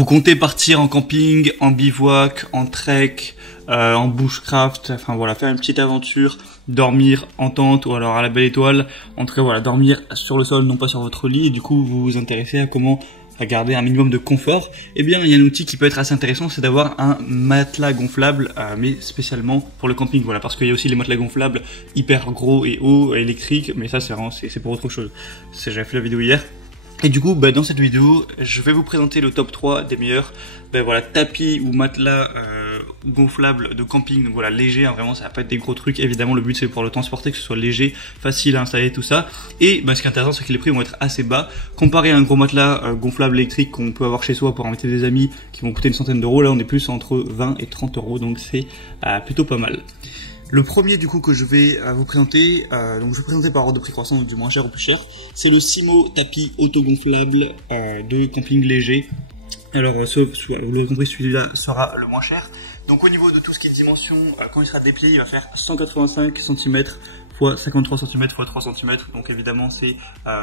Vous comptez partir en camping, en bivouac, en trek, en bushcraft, enfin voilà, faire une petite aventure, dormir en tente ou alors à la belle étoile, en tout cas voilà, dormir sur le sol, non pas sur votre lit, et du coup vous vous intéressez à comment garder un minimum de confort. Eh bien il y a un outil qui peut être assez intéressant, c'est d'avoir un matelas gonflable, mais spécialement pour le camping, voilà, parce qu'il y a aussi les matelas gonflables hyper gros et hauts, électriques, mais ça c'est vraiment, c'est pour autre chose. J'avais fait la vidéo hier. Et du coup, dans cette vidéo, je vais vous présenter le top 3 des meilleurs voilà, tapis ou matelas gonflables de camping. Donc voilà, léger, hein, vraiment ça va pas être des gros trucs. Évidemment, le but c'est pour le transporter, que ce soit léger, facile à installer, tout ça. Et ce qui est intéressant, c'est que les prix vont être assez bas. Comparé à un gros matelas gonflable électrique qu'on peut avoir chez soi pour inviter des amis, qui vont coûter une centaine d'euros, là on est plus entre 20 et 30 euros, donc c'est plutôt pas mal. Le premier du coup que je vais vous présenter, donc je vais présenter par ordre de prix croissant du moins cher au plus cher, c'est le Simo tapis autogonflable de camping léger. Alors vous l'avez compris, celui-là sera le moins cher. Donc au niveau de tout ce qui est dimension, quand il sera déplié, il va faire 185 cm x 53 cm x 3 cm, donc évidemment c'est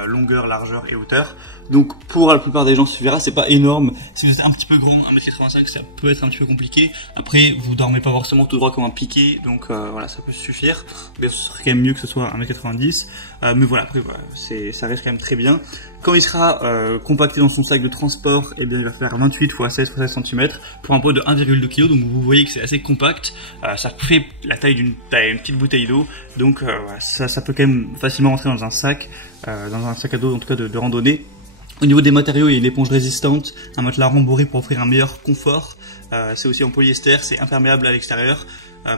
longueur, largeur et hauteur. Donc pour la plupart des gens ça suffira, c'est pas énorme. Si vous êtes un petit peu grand, 1m85, ça peut être un petit peu compliqué. Après vous dormez pas forcément tout droit comme un piqué, donc voilà, ça peut suffire. Mais ce serait quand même mieux que ce soit 1m90. Mais voilà, après voilà, ça reste quand même très bien. Quand il sera compacté dans son sac de transport, eh bien il va faire 28 x 16 x 16 cm pour un poids de 1,2 kg. Donc vous voyez que c'est assez compact. Ça fait la taille d'une petite bouteille d'eau. Donc ça peut quand même facilement rentrer dans un sac à dos en tout cas de randonnée. Au niveau des matériaux, il y a une éponge résistante, un matelas rembourré pour offrir un meilleur confort. C'est aussi en polyester, c'est imperméable à l'extérieur.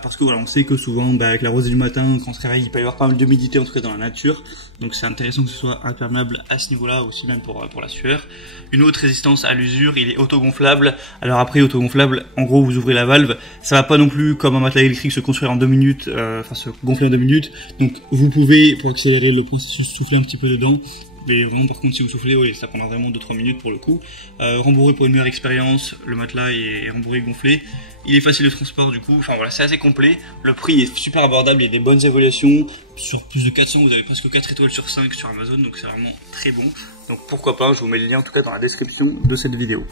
Parce que voilà, on sait que souvent, avec la rosée du matin, quand on se réveille, il peut y avoir pas mal d'humidité, en tout cas dans la nature. Donc c'est intéressant que ce soit imperméable à ce niveau-là, aussi même pour la sueur. Une haute résistance à l'usure, il est autogonflable. Alors après, autogonflable, en gros, vous ouvrez la valve. Ça va pas non plus, comme un matelas électrique, se construire en 2 minutes, se gonfler en 2 minutes. Donc vous pouvez, pour accélérer le processus, souffler un petit peu dedans. Mais vraiment, par contre, si vous soufflez, ça prendra vraiment 2-3 minutes pour le coup. Rembourré pour une meilleure expérience, le matelas est rembourré, gonflé. Il est facile de transport du coup, enfin voilà, c'est assez complet. Le prix est super abordable, il y a des bonnes évaluations. Sur plus de 400, vous avez presque 4 étoiles sur 5 sur Amazon, donc c'est vraiment très bon. Donc pourquoi pas, je vous mets le lien en tout cas dans la description de cette vidéo.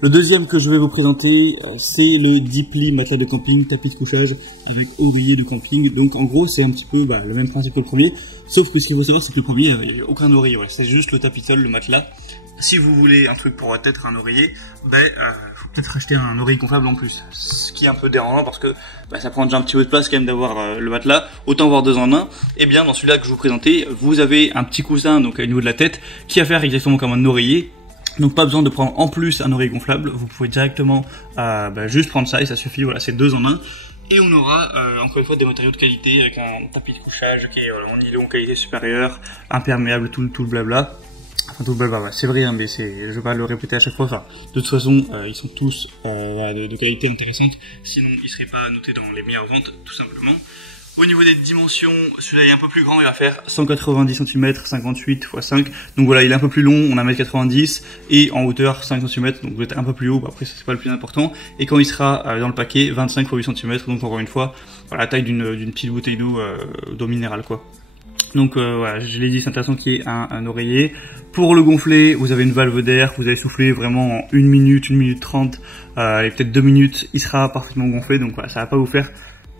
Le deuxième que je vais vous présenter, c'est le Deeply matelas de camping, tapis de couchage avec oreiller de camping. Donc en gros, c'est un petit peu le même principe que le premier, sauf que ce qu'il faut savoir, c'est que le premier, il n'y a aucun oreiller, voilà, c'est juste le tapis seul, le matelas. Si vous voulez un truc pour être un oreiller, faut peut-être acheter un oreiller gonflable en plus. Ce qui est un peu dérangeant parce que ça prend déjà un petit peu de place quand même d'avoir le matelas. Autant avoir 2 en 1. Et bien dans celui-là que je vous présentais, vous avez un petit coussin donc au niveau de la tête qui va faire exactement comme un oreiller. Donc pas besoin de prendre en plus un oreiller gonflable, vous pouvez directement juste prendre ça et ça suffit, voilà, c'est 2 en 1. Et on aura encore une fois des matériaux de qualité avec un tapis de couchage qui est en nylon qualité supérieure, imperméable, tout le blabla. Enfin tout le blabla, c'est vrai, hein, mais je vais pas le répéter à chaque fois, enfin, de toute façon ils sont tous de qualité intéressante, sinon ils seraient pas notés dans les meilleures ventes tout simplement. Au niveau des dimensions, celui-là est un peu plus grand, il va faire 190 cm, 58 x 5. Donc voilà, il est un peu plus long, on a 1m90 et en hauteur 5 cm, donc vous êtes un peu plus haut, après ça c'est pas le plus important. Et quand il sera dans le paquet, 25 x 8 cm, donc encore une fois, la taille d'une petite bouteille d'eau minérale quoi. Donc voilà, je l'ai dit, c'est intéressant qu'il y ait un oreiller. Pour le gonfler, vous avez une valve d'air, vous allez souffler vraiment en 1 minute, 1 minute 30, et peut-être 2 minutes, il sera parfaitement gonflé, donc voilà, ça va pas vous faire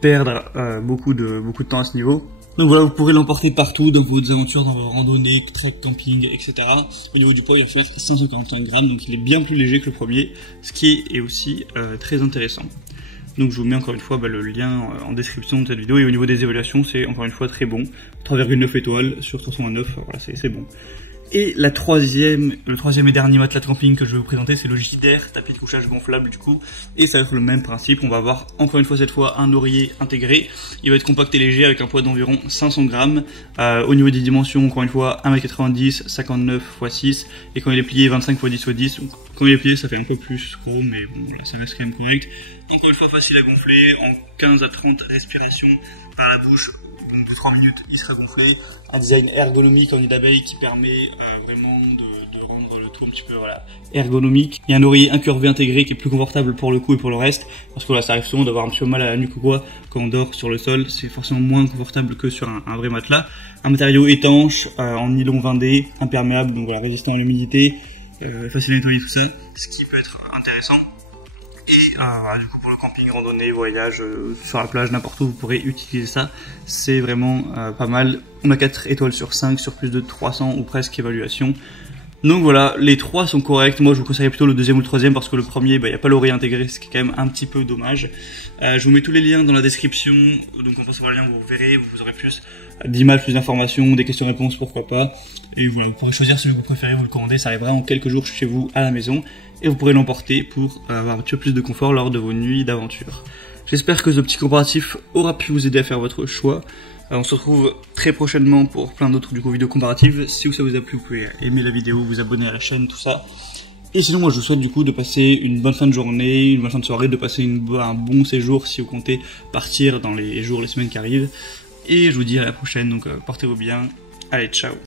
perdre beaucoup de temps à ce niveau. Donc voilà, vous pourrez l'emporter partout dans vos aventures, dans vos randonnées, trek, camping, etc. Au niveau du poids, il va faire 541 grammes, donc il est bien plus léger que le premier, ce qui est aussi très intéressant. Donc je vous mets encore une fois le lien en description de cette vidéo, et au niveau des évaluations, c'est encore une fois très bon. 3,9 étoiles sur 329, voilà, c'est bon. Et le troisième et dernier matelas de camping que je vais vous présenter, c'est le Gider, tapis de couchage gonflable du coup. Et ça va être le même principe, on va avoir encore une fois cette fois un oreiller intégré. Il va être compact et léger avec un poids d'environ 500 grammes. Au niveau des dimensions, encore une fois, 1m90, 59 x 6. Et quand il est plié, 25 x 10 x 10. Donc, quand il est plié, ça fait un peu plus gros, mais bon, là, ça reste quand même correct. Encore une fois, facile à gonfler, en 15 à 30 respirations par la bouche. Donc de 3 minutes, il sera gonflé. Un design ergonomique en nid d'abeille qui permet vraiment de rendre le tout un petit peu ergonomique. Il y a un oreiller incurvé intégré qui est plus confortable pour le cou et pour le reste. Parce que ça arrive souvent d'avoir un petit peu mal à la nuque ou quoi quand on dort sur le sol. C'est forcément moins confortable que sur un vrai matelas. Un matériau étanche en nylon 20D, imperméable, donc résistant à l'humidité. facile à nettoyer tout ça, ce qui peut être intéressant. Et voilà, du coup pour le camping, randonnée, voyage, sur la plage, n'importe où, vous pourrez utiliser ça. C'est vraiment pas mal. On a 4 étoiles sur 5 sur plus de 300 ou presque évaluations. Donc voilà, les 3 sont corrects. Moi je vous conseillerais plutôt le deuxième ou le troisième parce que le premier, il n'y a pas l'oreille intégrée, ce qui est quand même un petit peu dommage. Je vous mets tous les liens dans la description, donc en passant par le lien vous verrez, vous aurez plus d'images, plus d'informations, des questions-réponses, pourquoi pas. Et voilà, vous pourrez choisir celui que vous préférez, vous le commandez, ça arrivera en quelques jours chez vous à la maison. Et vous pourrez l'emporter pour avoir un petit peu plus de confort lors de vos nuits d'aventure. J'espère que ce petit comparatif aura pu vous aider à faire votre choix. On se retrouve très prochainement pour plein d'autres vidéos comparatives. Si ça vous a plu, vous pouvez aimer la vidéo, vous abonner à la chaîne, tout ça. Et sinon, moi je vous souhaite du coup de passer une bonne fin de journée, une bonne fin de soirée, de passer un bon séjour si vous comptez partir dans les jours, les semaines qui arrivent. Et je vous dis à la prochaine, donc portez-vous bien. Allez, ciao!